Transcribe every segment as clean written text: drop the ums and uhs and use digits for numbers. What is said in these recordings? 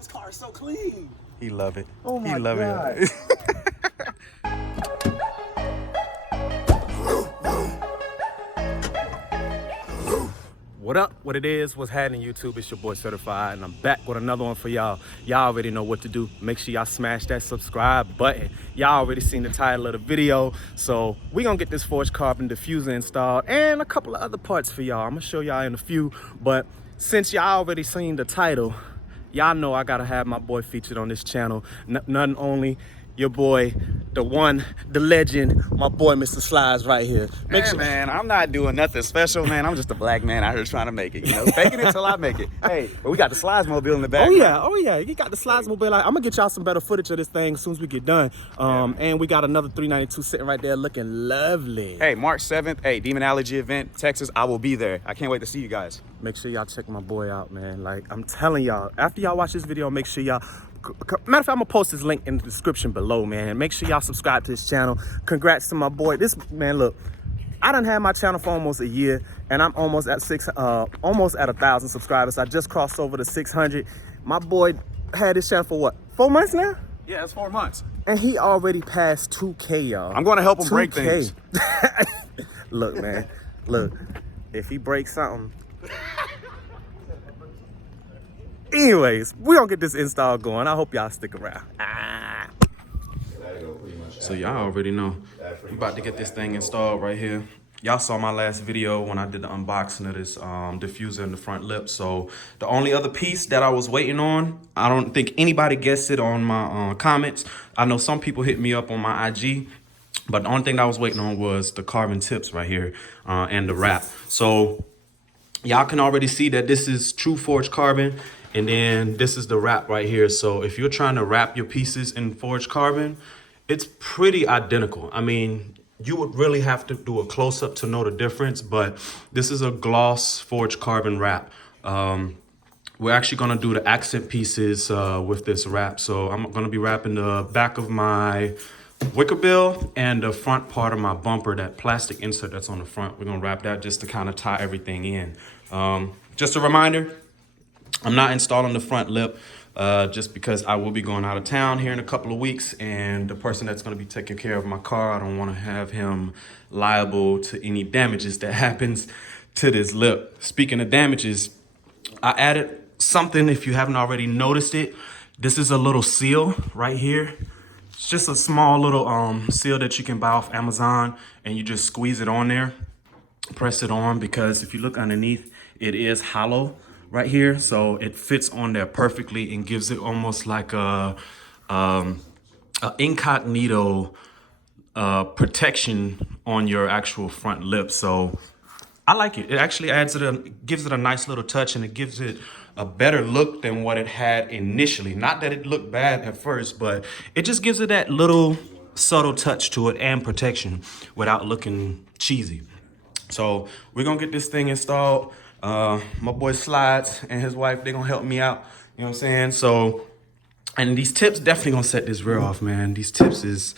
This car is so clean. He love it. Oh my he love God. it. What up? What it is? What's happening, YouTube? It's your boy Srtfied, and I'm back with another one for y'all. Y'all already know what to do. Make sure y'all smash that subscribe button. Y'all already seen the title of the video, so we gonna get this forged carbon diffuser installed and a couple of other parts for y'all. I'm gonna show y'all in a few, but since y'all already seen the title, y'all know I gotta have my boy featured on this channel. None only your boy, the one, the legend, my boy Mr. SLYDZ right here. Hey, man, I'm not doing nothing special, man. I'm just a black man out here trying to make it, you know, faking it till I make it. Hey, but we got the SLYDZ mobile in the back. Oh yeah, you got the SLYDZ mobile. I'm gonna get y'all some better footage of this thing as soon as we get done. And we got another 392 sitting right there looking lovely. Hey, March 7th, hey, Demonology event, Texas, I will be there. I can't wait to see you guys. Make sure y'all check my boy out, man. Like, I'm telling y'all, after y'all watch this video, make sure y'all, matter of fact, I'm gonna post this link in the description below, man. Make sure y'all subscribe to this channel. Congrats to my boy. This, man, look, I done had my channel for almost a year, and I'm almost at 1,000 subscribers. I just crossed over to 600. My boy had this channel for what, 4 months now? Yeah, it's 4 months. And he already passed 2K, y'all. I'm gonna help him break 2K. things. Look, man, look, if he breaks something. Anyways, we gonna get this install going. I hope y'all stick around. So y'all already know, I'm about to get this thing installed right here. Y'all saw my last video when I did the unboxing of this diffuser in the front lip. So the only other piece that I was waiting on, I don't think anybody guessed it on my comments. I know some people hit me up on my IG, but the only thing that I was waiting on was the Carven tips right here and the wrap. So y'all can already see that this is true forged carbon, and then this is the wrap right here. So if you're trying to wrap your pieces in forged carbon, it's pretty identical. I mean, you would really have to do a close-up to know the difference, but this is a gloss forged carbon wrap. We're actually gonna do the accent pieces with this wrap. So I'm gonna be wrapping the back of my Wicker bill and the front part of my bumper, that plastic insert that's on the front. We're gonna wrap that just to kind of tie everything in. Just a reminder, I'm not installing the front lip just because I will be going out of town here in a couple of weeks, and the person that's gonna be taking care of my car, I don't wanna have him liable to any damages that happens to this lip. Speaking of damages, I added something, if you haven't already noticed it. This is a little seal right here. It's just a small little seal that you can buy off Amazon, and you just squeeze it on there, press it on, because if you look underneath, it is hollow right here. So it fits on there perfectly and gives it almost like a incognito protection on your actual front lip. So I like it. It actually gives it a nice little touch, and it gives it a better look than what it had initially. Not that it looked bad at first, but it just gives it that little subtle touch to it and protection without looking cheesy. So we're gonna get this thing installed. My boy SLYDZ and his wife, they're gonna help me out, you know what I'm saying? So, and these tips definitely gonna set this rear off, man. These tips is,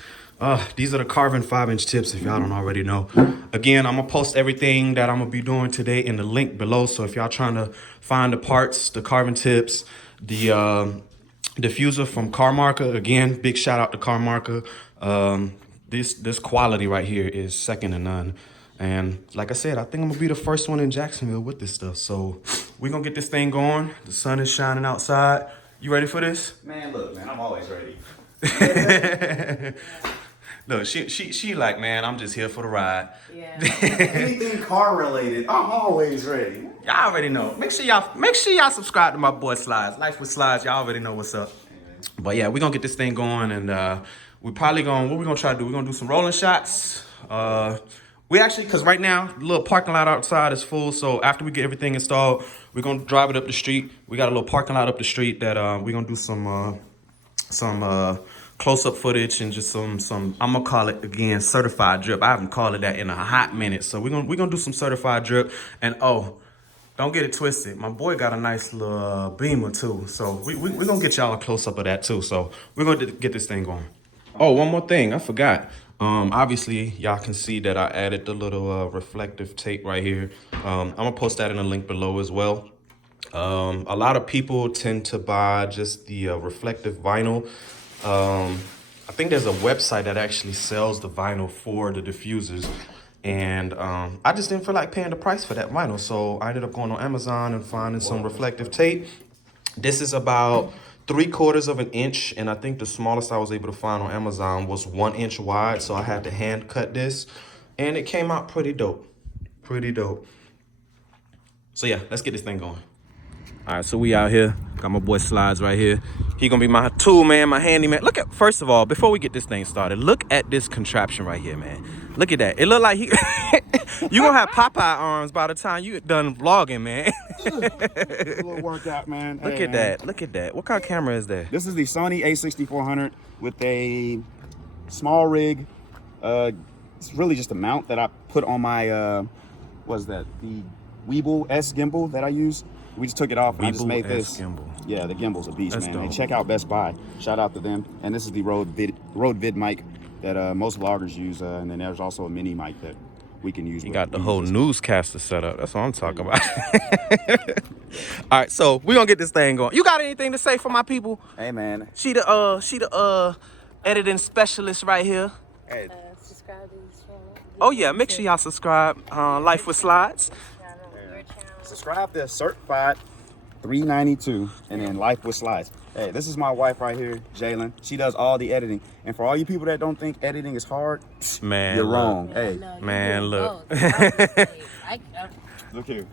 these are the Carven 5-inch tips, if y'all don't already know. Again, I'm gonna post everything that I'm gonna be doing today in the link below. So if y'all trying to find the parts, the Carven tips, the diffuser from Car Marker, again, big shout out to Car Marker. This quality right here is second to none. And like I said, I think I'm gonna be the first one in Jacksonville with this stuff. So we're gonna get this thing going. The sun is shining outside. You ready for this? Man, look, man, I'm always ready. Look, she like, man, I'm just here for the ride. Yeah. Anything car related, I'm always ready. Y'all already know. Make sure y'all subscribe to my boy SLYDZ. Life with SLYDZ, y'all already know what's up. But yeah, we're gonna get this thing going, and we're probably gonna, what we're gonna try to do, we're gonna do some rolling shots. We actually, because right now, the little parking lot outside is full, so after we get everything installed, we're gonna drive it up the street. We got a little parking lot up the street that we're gonna do some close-up footage and just some I'm gonna call it, again, certified drip. I haven't called it that in a hot minute, so we're gonna do some certified drip. And oh, don't get it twisted, my boy got a nice little beamer too, so we're gonna get y'all a close-up of that too. So we're gonna get this thing going. Oh, one more thing, I forgot. Obviously, y'all can see that I added the little reflective tape right here. I'm gonna post that in the link below as well. A lot of people tend to buy just the reflective vinyl. I think there's a website that actually sells the vinyl for the diffusers. And I just didn't feel like paying the price for that vinyl. So I ended up going on Amazon and finding some reflective tape. This is about 3/4 of an inch. And I think the smallest I was able to find on Amazon was 1 inch wide. So I had to hand cut this. And it came out pretty dope. Pretty dope. So yeah, let's get this thing going. All right, so we out here. Got my boy SLYDZ right here. He gonna be my tool man, my handyman. Look at, first of all, before we get this thing started, look at this contraption right here, man. Look at that. It look like he, you gonna have Popeye arms by the time you done vlogging, man. A little workout, man. Look at that. Look at that. What kind of camera is that? This is the Sony A6400 with a small rig. It's really just a mount that I put on my, what's that? The Weeble S gimbal that I use. We just took it off and I just made this. Gimbal. Yeah, the gimbal's a beast, man. Dope. Hey, check out Best Buy. Shout out to them. And this is the Rode Vid mic that most vloggers use. And then there's also a mini mic that we can use. You got the whole newscaster set up. That's what I'm talking about. All right, so we're gonna get this thing going. You got anything to say for my people? Hey, man. She the editing specialist right here. Hey. Subscribe to this channel. Oh yeah, make sure y'all subscribe. Life with SLYDZ. Subscribe to Srtfied 392 and then Life with SLYDZ. Hey, this is my wife right here, Jalen. She does all the editing. And for all you people that don't think editing is hard, man, you're wrong. No, hey, no, man, look. Look here.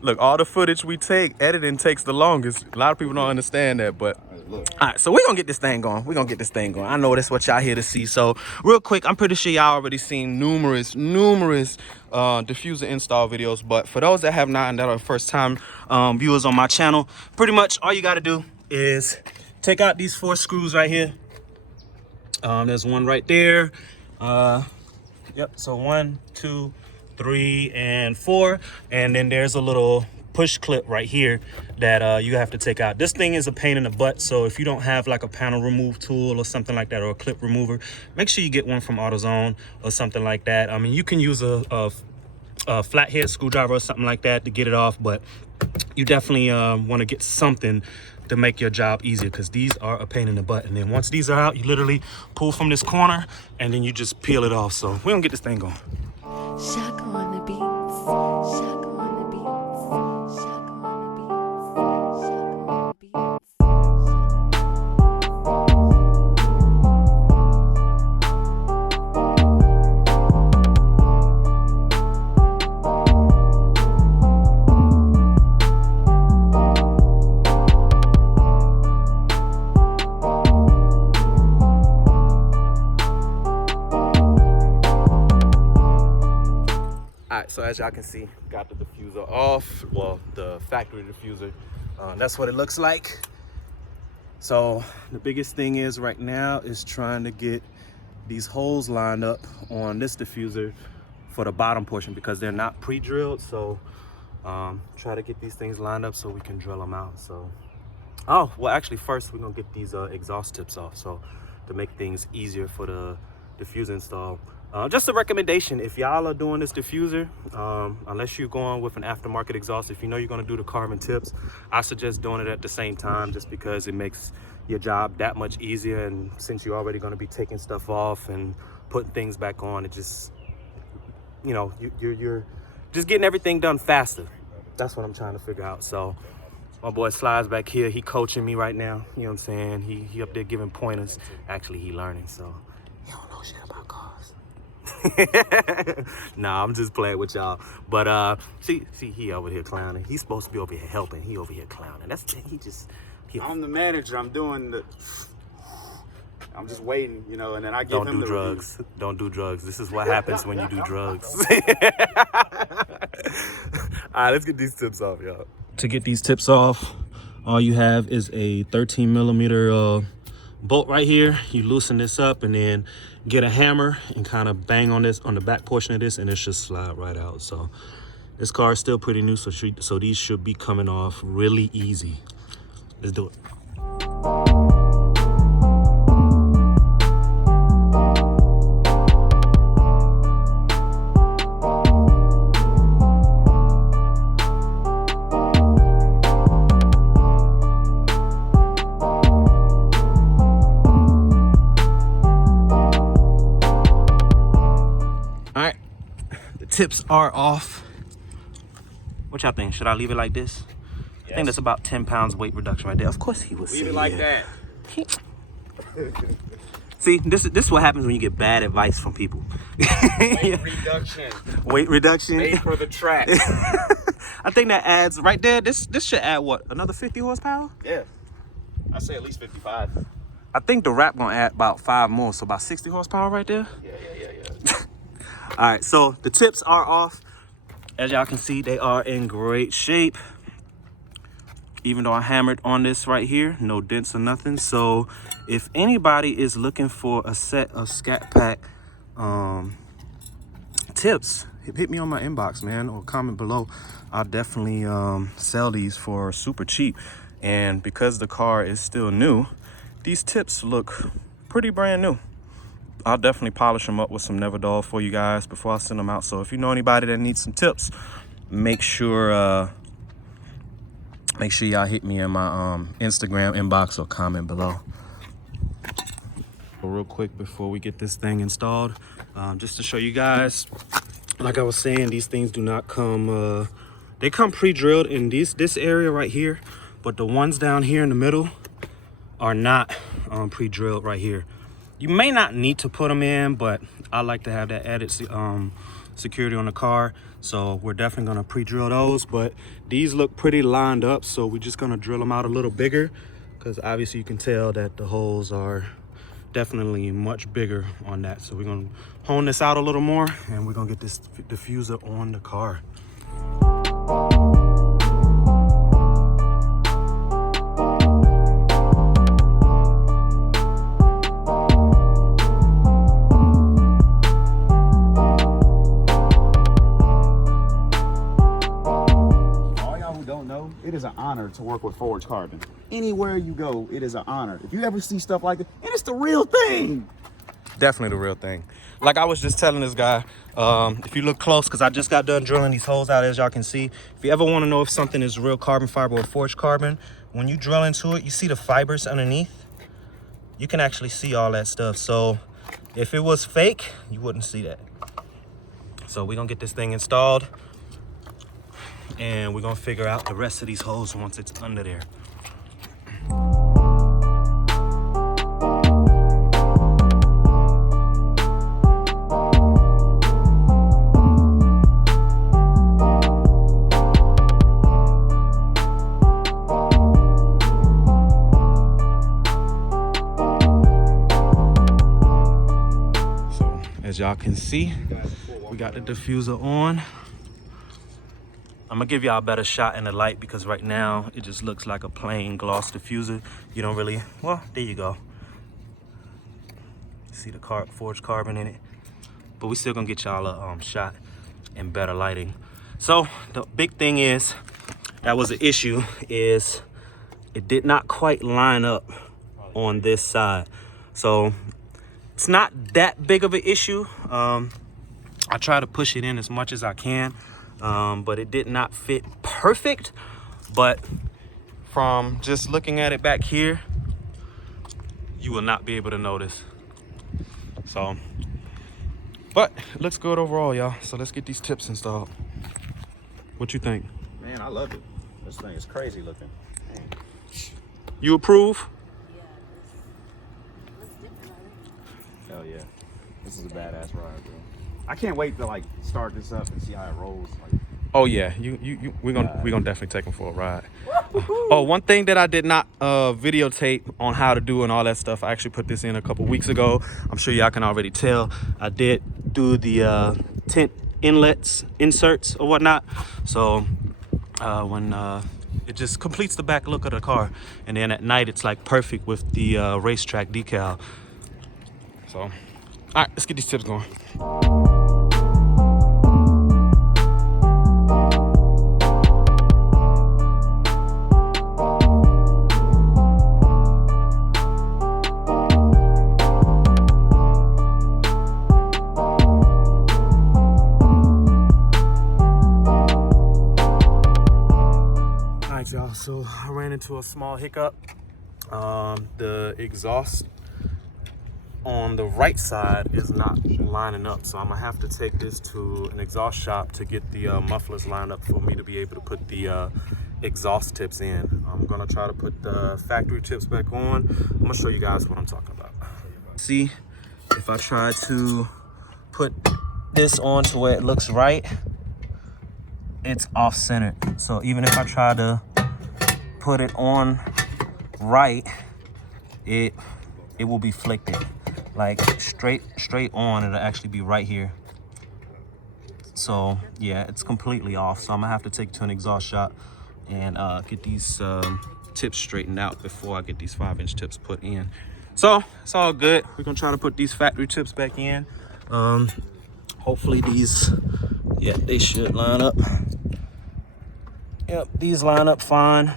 Look, all the footage we take, editing takes the longest. A lot of people don't understand that, but look. All right, so we're gonna get this thing going. We're gonna get this thing going. I know that's what y'all here to see. So real quick, I'm pretty sure y'all already seen numerous diffuser install videos, but for those that have not and that are first time viewers on my channel, pretty much all you gotta do is take out these 4 screws right here. There's one right there. Yep, so 1, 2, 3, and 4, and then there's a little push clip right here that you have to take out. This thing is a pain in the butt, so if you don't have like a panel remove tool or something like that, or a clip remover, make sure you get one from AutoZone or something like that. I mean, you can use a flathead screwdriver or something like that to get it off, but you definitely want to get something to make your job easier, because these are a pain in the butt. And then once these are out, you literally pull from this corner and then you just peel it off. So we're gonna get this thing going. Shocka on the beats. Shocka on the beats. Shocka on the beats. Shocka on the beats. So as y'all can see, got the diffuser off, well, the factory diffuser. That's what it looks like. So the biggest thing is right now is trying to get these holes lined up on this diffuser for the bottom portion, because they're not pre-drilled. So try to get these things lined up so we can drill them out. So, oh, well, actually first we're gonna get these exhaust tips off, so to make things easier for the diffuser install. Just a recommendation, if y'all are doing this diffuser, unless you're going with an aftermarket exhaust, if you know you're gonna do the Carven tips, I suggest doing it at the same time, just because it makes your job that much easier. And since you're already gonna be taking stuff off and putting things back on, it just, you know, you're just getting everything done faster. That's what I'm trying to figure out. So my boy SLYDZ back here, he coaching me right now, you know what I'm saying? He up there giving pointers. Actually, he learning, so he don't know shit about cars. Nah, I'm just playing with y'all. But see, he over here clowning. He's supposed to be over here helping. He over here clowning. I'm the manager. I'm just waiting, you know, and then I give him the drugs. Don't do drugs. This is what happens when you do drugs. All right, let's get these tips off, y'all. To get these tips off, all you have is a 13mm bolt right here. You loosen this up and then get a hammer and kind of bang on this, on the back portion of this, and it should slide right out. So this car is still pretty new, so these should be coming off really easy. Let's do it. tips are off. What y'all think? Should I leave it like this? Yes. I think that's about 10 pounds weight reduction right there. Of course he would say leave it like that. See, this is what happens when you get bad advice from people. Weight reduction. Weight reduction. Made for the track. I think that adds right there. This should add what? Another 50 horsepower? Yeah. I say at least 55. I think the wrap gonna add about 5 more, so about 60 horsepower right there. Yeah. All right, so the tips are off. As y'all can see, they are in great shape. Even though I hammered on this right here, no dents or nothing. So if anybody is looking for a set of Scat Pack tips, hit me on my inbox, man, or comment below. I'll definitely sell these for super cheap. And because the car is still new, these tips look pretty brand new. I'll definitely polish them up with some Neverdull for you guys before I send them out. So if you know anybody that needs some tips, make sure y'all hit me in my Instagram inbox or comment below. Real quick before we get this thing installed, just to show you guys, like I was saying, these things do not come, they come pre-drilled in this area right here, but the ones down here in the middle are not pre-drilled right here. You may not need to put them in, but I like to have that added security on the car, so we're definitely gonna pre-drill those. But these look pretty lined up, so we're just gonna drill them out a little bigger, because obviously you can tell that the holes are definitely much bigger on that. So we're gonna hone this out a little more, and we're gonna get this diffuser on the car. It is an honor to work with Forged Carven. Anywhere you go, it is an honor. If you ever see stuff like it, and it's the real thing. Definitely the real thing. Like I was just telling this guy, if you look close, because I just got done drilling these holes out, as y'all can see. If you ever want to know if something is real carbon fiber or forged carbon, when you drill into it, you see the fibers underneath. You can actually see all that stuff. So if it was fake, you wouldn't see that. So we're gonna get this thing installed, and we're gonna figure out the rest of these holes once it's under there. So as y'all can see, we got the diffuser on. I'm gonna give y'all a better shot in the light, because right now it just looks like a plain gloss diffuser. You don't really, well, there you go. See the forged carbon in it, but we still gonna get y'all a shot in better lighting. So the big thing is, that was an issue, is it did not quite line up on this side. So it's not that big of an issue. I try to push it in as much as I can. But it did not fit perfect. But from just looking at it back here, you will not be able to notice. So, but it looks good overall, y'all. So let's get these tips installed. What you think? Man, I love it. This thing is crazy looking. Man. You approve? Hell yeah. This is a badass ride, bro. I can't wait to like start this up and see how it rolls. Like, oh yeah, we're gonna definitely take them for a ride. Oh, one thing that I did not videotape on how to do and all that stuff, I actually put this in a couple weeks ago. I'm sure y'all can already tell. I did do the tint inserts or whatnot. So when it just completes the back look of the car, and then at night it's like perfect with the racetrack decal. So, all right, let's get these tips going. Y'all, so I ran into a small hiccup. The exhaust on the right side is not lining up, so I'm gonna have to take this to an exhaust shop to get the mufflers lined up for me to be able to put the exhaust tips in. I'm gonna try to put the factory tips back on. I'm gonna show you guys what I'm talking about. See, if I try to put this on to where it looks right, it's off-centered. So even if I try to put it on right, it will be flicked. Like straight on, it'll actually be right here. So yeah, it's completely off. So I'm gonna have to take it to an exhaust shop and get these tips straightened out before I get these 5-inch tips put in. So it's all good. We're gonna try to put these factory tips back in. Hopefully these, yeah, they should line up. Yep, these line up fine.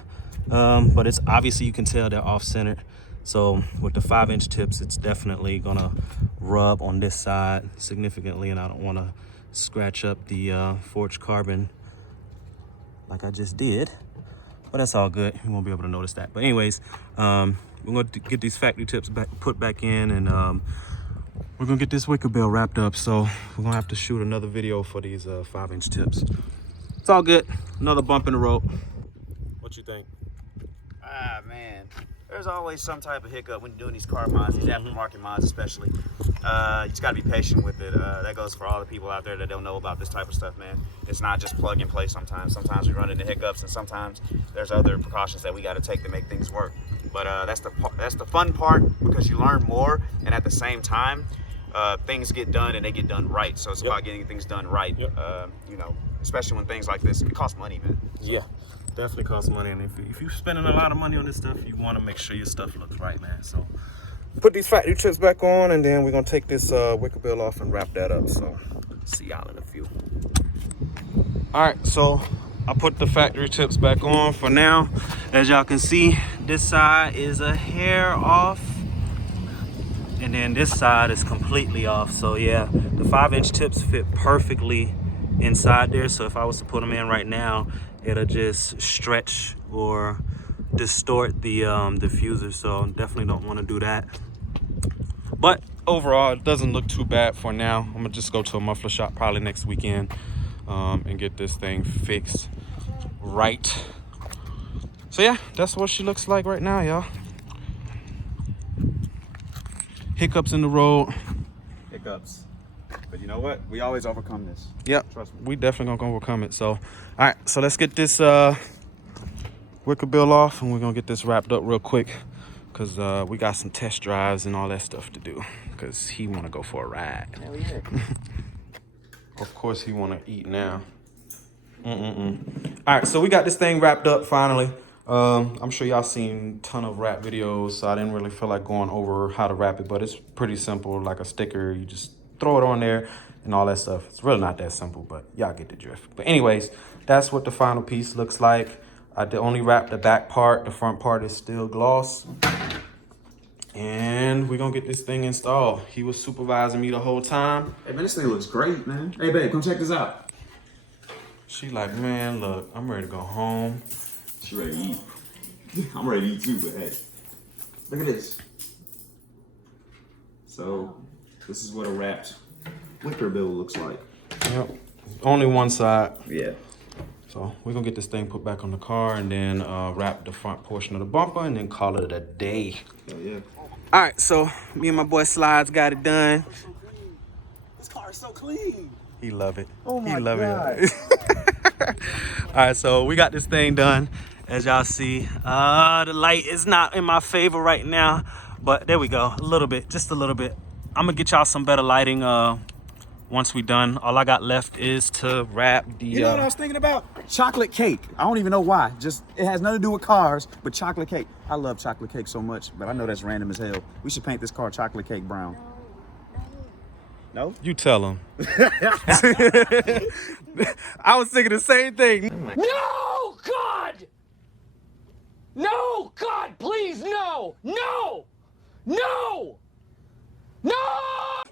But it's obviously, you can tell they're off-centered. So with the 5-inch tips, it's definitely gonna rub on this side significantly, and I don't wanna scratch up the forged carbon like I just did. But that's all good. You won't be able to notice that. But anyways, we're gonna get these factory tips put back in, and we're gonna get this wicker bill wrapped up. So we're gonna have to shoot another video for these 5-inch tips. It's all good. Another bump in the road. What you think? Ah, man. There's always some type of hiccup when you're doing these car mods, these aftermarket mods especially. You just gotta be patient with it. That goes for all the people out there that don't know about this type of stuff, man. It's not just plug and play sometimes. Sometimes we run into hiccups, and sometimes there's other precautions that we gotta take to make things work. But that's the fun part, because you learn more, and at the same time, things get done and they get done right. So it's about getting things done right. You know, especially when things like this, it costs money, man. So. Yeah. Definitely costs money, and if you're spending a lot of money on this stuff, you want to make sure your stuff looks right, man. So put these factory tips back on, and then we're gonna take this wicker bill off and wrap that up. So see y'all in a few. All right, so I put the factory tips back on for now. As y'all can see, this side is a hair off, and then this side is completely off. So yeah, the 5-inch tips fit perfectly inside there. So if I was to put them in right now, it'll just stretch or distort the diffuser, so definitely don't want to do that. But overall, it doesn't look too bad for now. I'm gonna just go to a muffler shop probably next weekend and get this thing fixed right. So yeah, that's what she looks like right now, y'all. Hiccups in the road. Hiccups. But you know what? We always overcome this. Yep, Trust me. we definitely gonna overcome it. So, all right, so let's get this wicker bill off, and we're gonna get this wrapped up real quick, because we got some test drives and all that stuff to do, because he wanna go for a ride. Hell yeah. Of course he wanna eat now. All right, so we got this thing wrapped up finally. I'm sure y'all seen a ton of wrap videos, so I didn't really feel like going over how to wrap it, but it's pretty simple, like a sticker. You just throw it on there and all that stuff. It's really not that simple, but y'all get the drift. But anyways, that's what the final piece looks like. I did only wrap the back part. The front part is still gloss. And we're gonna get this thing installed. He was supervising me the whole time. Hey man, this thing looks great, man. Hey babe, come check this out. She like, man, look, I'm ready to go home. She ready to eat. I'm ready to eat too, but hey, look at this. So this is what a wrapped wicker bill looks like. Yep, only one side. Yeah. So we're gonna get this thing put back on the car, and then wrap the front portion of the bumper, and then call it a day. Hell yeah. All right, so me and my boy SLYDZ got it done. This car is so clean. He love it. Oh my he love God. it. All right, so we got this thing done. As y'all see, the light is not in my favor right now, but there we go, a little bit, just a little bit. I'm gonna get y'all some better lighting once we done. All I got left is to wrap the You know what I was thinking about? Chocolate cake. I don't even know why. Just, it has nothing to do with cars, but chocolate cake. I love chocolate cake so much, but I know that's random as hell. We should paint this car chocolate cake brown. No? You tell him. I was thinking the same thing. No, God! No, God, please, no! No! No! No!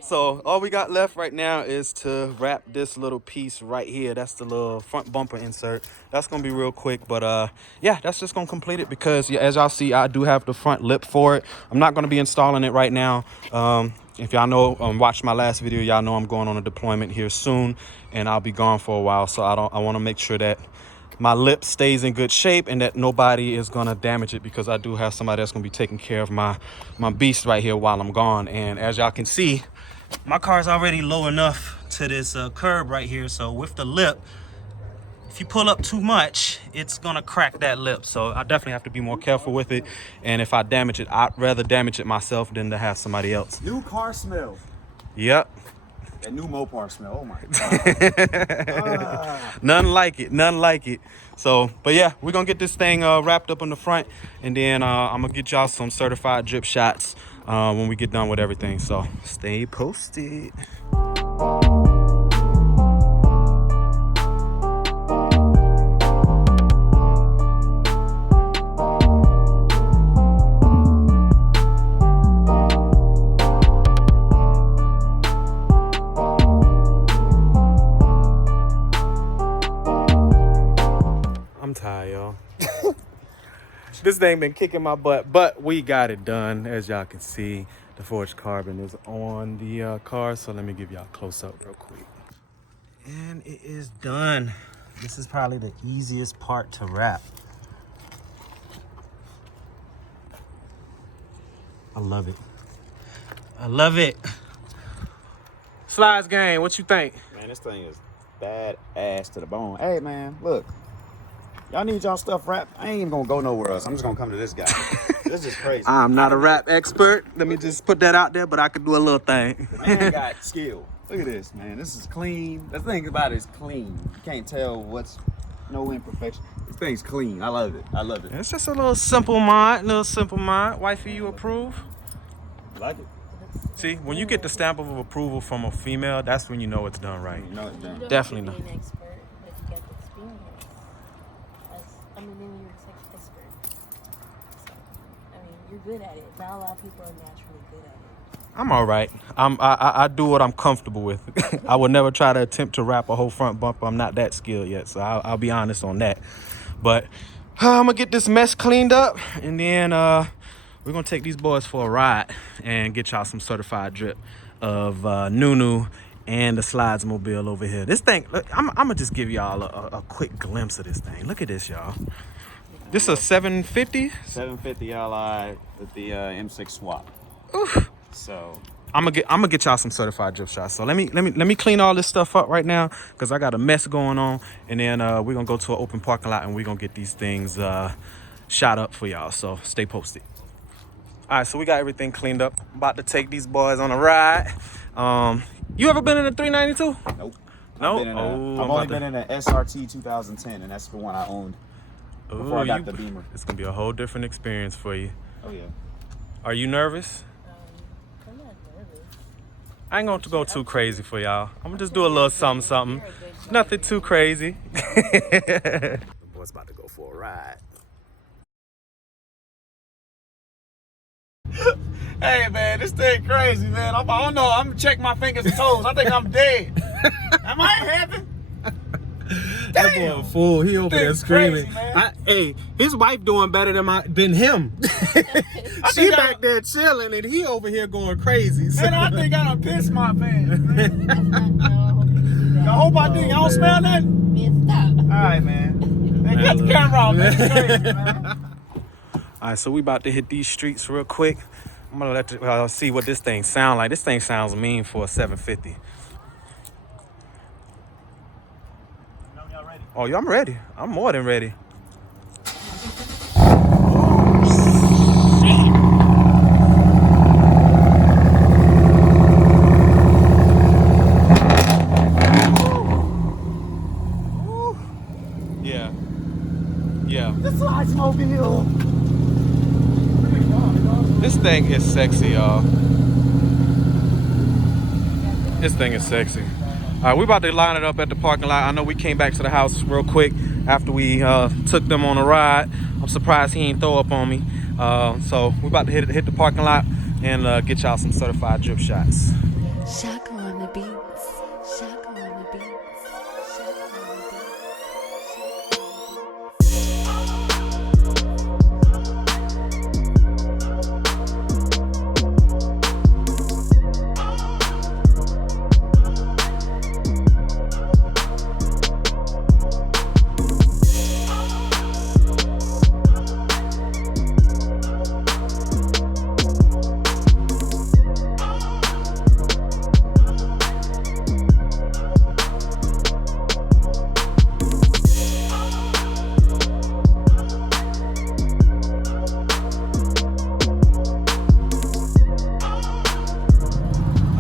So all we got left right now is to wrap this little piece right here. That's the little front bumper insert. That's gonna be real quick, but yeah, that's just gonna complete it, because yeah, as y'all see, I do have the front lip for it. I'm not gonna be installing it right now. if y'all know, watch my last video, y'all know I'm going on a deployment here soon, and I'll be gone for a while. So I want to make sure that my lip stays in good shape and that nobody is gonna damage it, because I do have somebody that's gonna be taking care of my beast right here while I'm gone. And as y'all can see, my car is already low enough to this curb right here. So with the lip, if you pull up too much, it's gonna crack that lip. So I definitely have to be more careful with it. And if I damage it, I'd rather damage it myself than to have somebody else. New car smell. Yep. That new Mopar smell. Oh my God. Nothing like it. Nothing like it. So, but yeah, we're gonna get this thing wrapped up on the front, and then I'm gonna get y'all some certified drip shots when we get done with everything. So stay posted. I'm tired, y'all. This thing been kicking my butt, but we got it done. As y'all can see, the forged carbon is on the car. So let me give y'all a close up real quick. And it is done. This is probably the easiest part to wrap. I love it. I love it. SLYDZ gang, what you think? Man, this thing is bad ass to the bone. Hey man, look. Y'all need y'all stuff wrapped. I ain't even gonna go nowhere else. I'm just gonna come to this guy. This is crazy. I'm not a rap expert. Let me just put that out there, but I could do a little thing. Man got skill. Look at this, man. This is clean. The thing about it is clean. You can't tell what's no imperfection. This thing's clean. I love it. I love it. It's just a little simple mod, Wifey, you approve? I like it. See, when you get the stamp of approval from a female, that's when you know it's done right. You know it's done. Definitely not. Be an expert if you get the experience. I mean, then you're such expert. So, I mean, you're good at it. Not a lot of people are naturally good at it. I'm all right. I do what I'm comfortable with. I would never try to attempt to wrap a whole front bumper. I'm not that skilled yet, so I'll be honest on that. But I'm gonna get this mess cleaned up, and then we're gonna take these boys for a ride and get y'all some certified drip of Nunu and the SLYDZ mobile over here. This thing, look, I'm gonna just give y'all a quick glimpse of this thing. Look at this, y'all. This is a 750? 750 Li with the M6 swap. Oof. So I'm gonna get y'all some certified drip shots. So let me clean all this stuff up right now, because I got a mess going on, and then we're gonna go to an open parking lot and we're gonna get these things shot up for y'all. So stay posted. All right, so we got everything cleaned up. About to take these boys on a ride. You ever been in a 392? nope. No. I've only been in an SRT 2010, and that's the one I owned before I got the Beamer. It's gonna be a whole different experience for you. Oh yeah. Are you nervous? I'm not nervous. I ain't gonna go too crazy for y'all. I'm gonna just do a little something. Nothing too crazy. The boy's about to go for a ride. Hey man, this thing crazy, man. I don't know. I'm gonna check my fingers and toes. I think I'm dead. Am I happy? That boy a fool. He over there screaming. Crazy, man. Hey, his wife doing better than him. She back there chilling, and he over here going crazy. So. Man, I think I done pissed my pants, man. I hope I I hope I did. Y'all smell nothing? Man, stop. All right, man. Man, cut the camera off, man. It's crazy, man. All right, so we about to hit these streets real quick. I'm gonna let you see what this thing sound like. This thing sounds mean for a 750. Oh, yeah, I'm ready. I'm more than ready. Yeah. Yeah. The SLYDZ mobile. This thing is sexy, y'all. This thing is sexy. All right, we about to line it up at the parking lot. I know we came back to the house real quick after we took them on a ride. I'm surprised he ain't throw up on me. So we about to hit the parking lot and get y'all some certified drip shots. Shocka on the beats. Shocka on the beats. Shocka on the beats.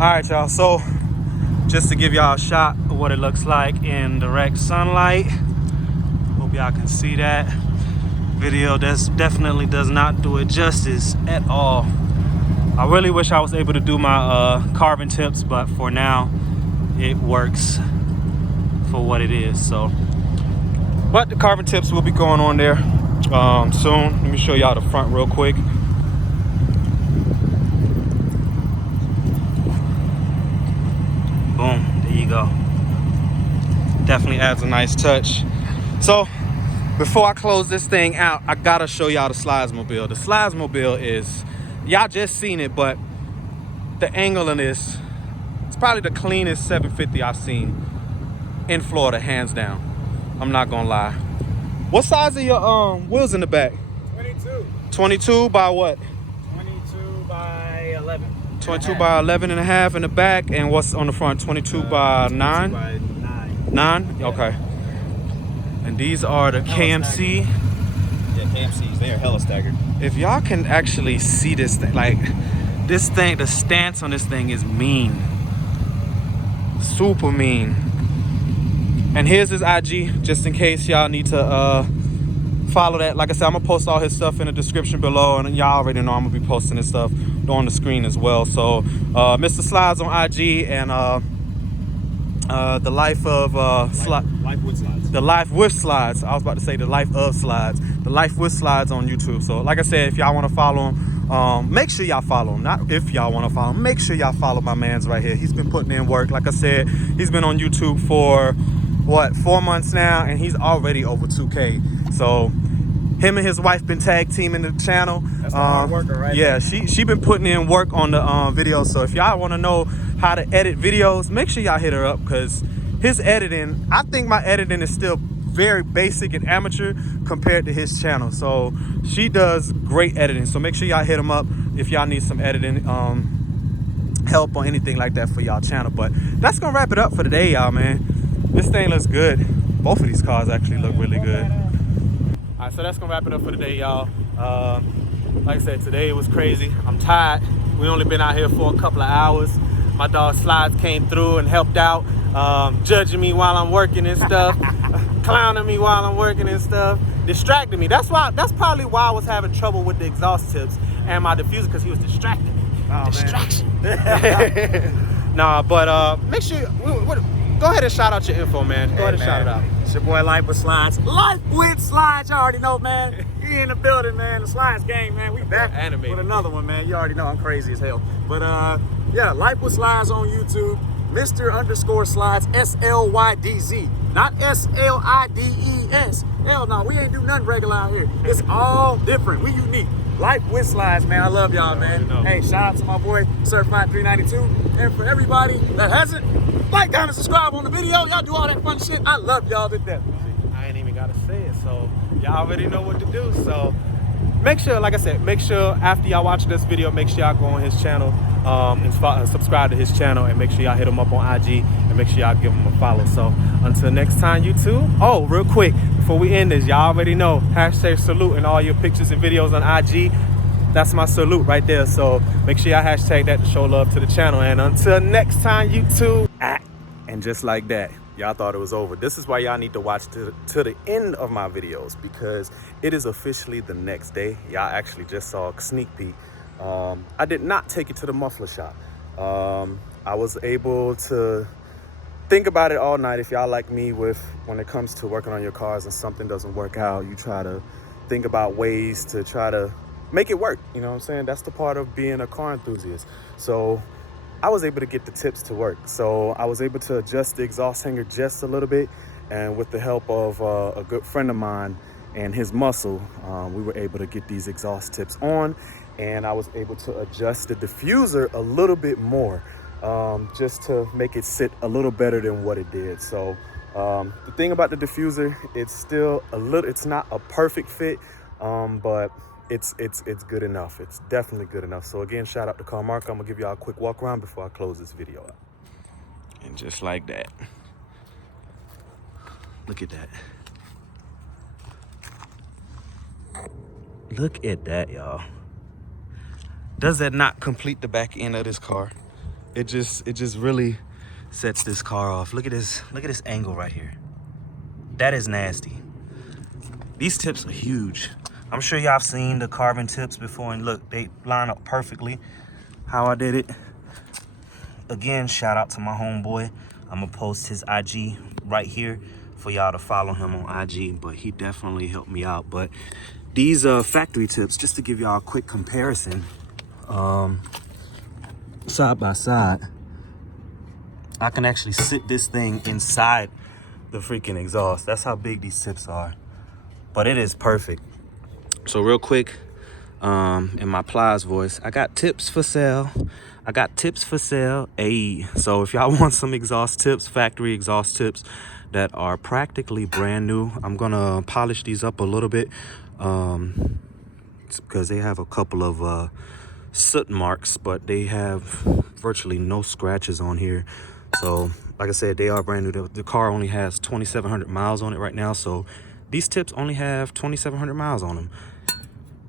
right, y'all. So just to give y'all a shot of what it looks like in direct sunlight. Hope y'all can see that. Video definitely does not do it justice at all. I really wish I was able to do my Carven tips, but for now it works for what it is. So, but the Carven tips will be going on there soon. Let me show y'all the front real quick. Boom, there you go. Definitely adds a nice touch. So before I close this thing out, I gotta show y'all the SLYDZ. The SLYDZ is, y'all just seen it, but the angle in this, it's probably the cleanest 750 I've seen in Florida, hands down. I'm not gonna lie. What size are your wheels in the back? 22. 22 by what? 22 by 11. 22 by 11 and a half in the back, and what's on the front? 22 by 9? 22 by 9. 9? Yeah. Okay. And these are the KMC. Yeah, KMCs, they are hella staggered. If y'all can actually see this thing, like this thing, the stance on this thing is mean. Super mean. And here's his IG, just in case y'all need to follow that. Like I said, I'm gonna post all his stuff in the description below, and y'all already know I'm gonna be posting his stuff on the screen as well. So Mr. SLYDZ on IG, and the life of Life with SLYDZ. the life with SLYDZ. I was about to say the life of SLYDZ. The life with SLYDZ on YouTube. So like I said, if y'all want to follow him, make sure y'all follow him. Not if y'all want to follow him, make sure y'all follow my man's right here. He's been putting in work. Like I said, he's been on YouTube for what, 4 months now, and he's already over 2K. So him and his wife been tag teaming the channel. That's the hard worker, right? Yeah, she been putting in work on the videos. So if y'all want to know how to edit videos, make sure y'all hit her up, because his editing, I think my editing is still very basic and amateur compared to his channel. So she does great editing. So make sure y'all hit him up if y'all need some editing help or anything like that for y'all channel. But that's gonna wrap it up for today, y'all, man. This thing looks good. Both of these cars actually look really good. All right, so that's gonna wrap it up for today, y'all. Like I said, today was crazy. I'm tired. We only been out here for a couple of hours. My dog SLYDZ came through and helped out, judging me while I'm working and stuff, clowning me while I'm working and stuff, distracting me. That's probably why I was having trouble with the exhaust tips and my diffuser, because he was distracting me. Oh, Distraction. Nah, but make sure go ahead and shout out your info, man. Go ahead and shout it out. It's your boy Life with SLYDZ. Life with SLYDZ, you already know, man. He in the building, man. The SLYDZ gang, man. We back Animated. with another one, man. You already know I'm crazy as hell. But yeah, Life with SLYDZ on YouTube. Mr._SLYDZ, SLYDZ, not SLIDES. Hell no, we ain't do nothing regular out here. It's all different. We unique. Life with SLYDZ, man. I love y'all, man. Hey, shout out to my boy Srtfied 392. And for everybody that hasn't, like, comment, subscribe on the video. Y'all do all that fun shit. I love y'all to death. I ain't even gotta say it, so y'all already know what to do. So make sure, like I said, make sure after y'all watch this video, make sure y'all go on his channel and subscribe to his channel, and make sure y'all hit him up on IG, and make sure y'all give him a follow. So until next time, YouTube. Oh, real quick, before we end this, y'all already know, hashtag salute in all your pictures and videos on IG. That's my salute right there. So make sure y'all hashtag that to show love to the channel. And until next time, YouTube. And just like that, y'all thought it was over. This is why y'all need to watch to the end of my videos, because it is officially the next day. Y'all actually just saw a sneak peek. I did not take it to the muffler shop. I was able to think about it all night. If y'all like me when it comes to working on your cars and something doesn't work out, you try to think about ways to try to make it work. You know what I'm saying? That's the part of being a car enthusiast. So I was able to get the tips to work. So I was able to adjust the exhaust hanger just a little bit. And with the help of a good friend of mine and his muscle, we were able to get these exhaust tips on. And I was able to adjust the diffuser a little bit more, just to make it sit a little better than what it did. So the thing about the diffuser, it's still it's not a perfect fit, but it's good enough. It's definitely good enough. So again, shout out to Car Mark. I'm gonna give y'all a quick walk around before I close this video out. And just like that, look at that. Look at that, y'all. Does that not complete the back end of this car? it just really sets this car off. Look at this angle right here. That is nasty. These tips are huge. I'm sure y'all have seen the Carven tips before, and look, they line up perfectly how I did it. Again, shout out to my homeboy. I'm gonna post his IG right here for y'all to follow him on IG, but he definitely helped me out. But these factory tips, just to give y'all a quick comparison, side by side, I can actually sit this thing inside the freaking exhaust. That's how big these tips are, but it is perfect. So real quick, in my Plies voice, I got tips for sale. I got tips for sale. Ayy. So if y'all want some exhaust tips, factory exhaust tips that are practically brand new, I'm gonna polish these up a little bit, because they have a couple of soot marks, but they have virtually no scratches on here. So like I said, they are brand new. The car only has 2,700 miles on it right now, so these tips only have 2,700 miles on them.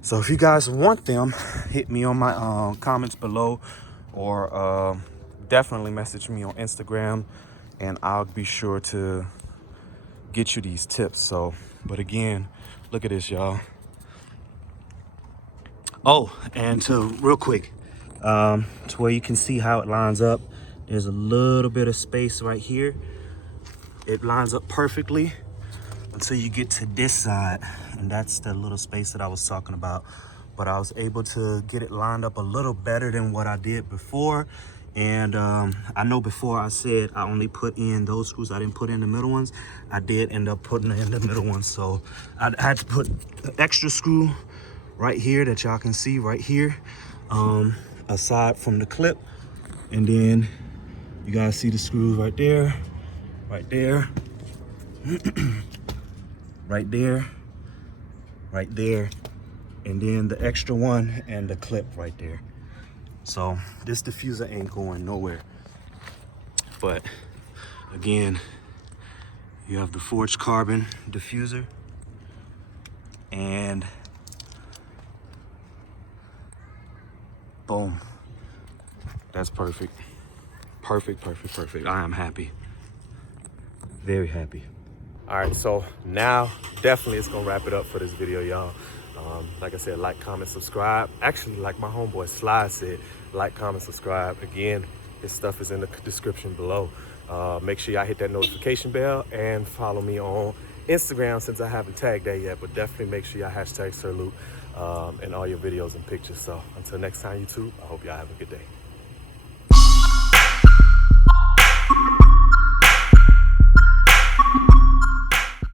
So if you guys want them, hit me on my comments below, or definitely message me on Instagram, and I'll be sure to get you these tips. So, but again, look at this, y'all. Oh, and to real quick, to where you can see how it lines up, there's a little bit of space right here. It lines up perfectly until you get to this side, and that's the little space that I was talking about. But I was able to get it lined up a little better than what I did before. And I know before I said I only put in those screws, I didn't put in the middle ones. I did end up putting in the middle ones, so I had to put an extra screw right here that y'all can see right here, aside from the clip. And then you guys see the screws right there, right there, right there, right there, and then the extra one and the clip right there. So this diffuser ain't going nowhere. But again, you have the forged carbon diffuser, and boom, that's perfect. Perfect, perfect, perfect. I am happy, very happy. All right, so now definitely it's gonna wrap it up for this video, y'all. Like I said, like, comment, subscribe. Actually, like my homeboy Sly said, like, comment, subscribe. Again, his stuff is in the description below. Make sure y'all hit that notification bell and follow me on Instagram, since I haven't tagged that yet, but definitely make sure y'all hashtag Srtfied in all your videos and pictures. So until next time, YouTube, I hope y'all have a good day.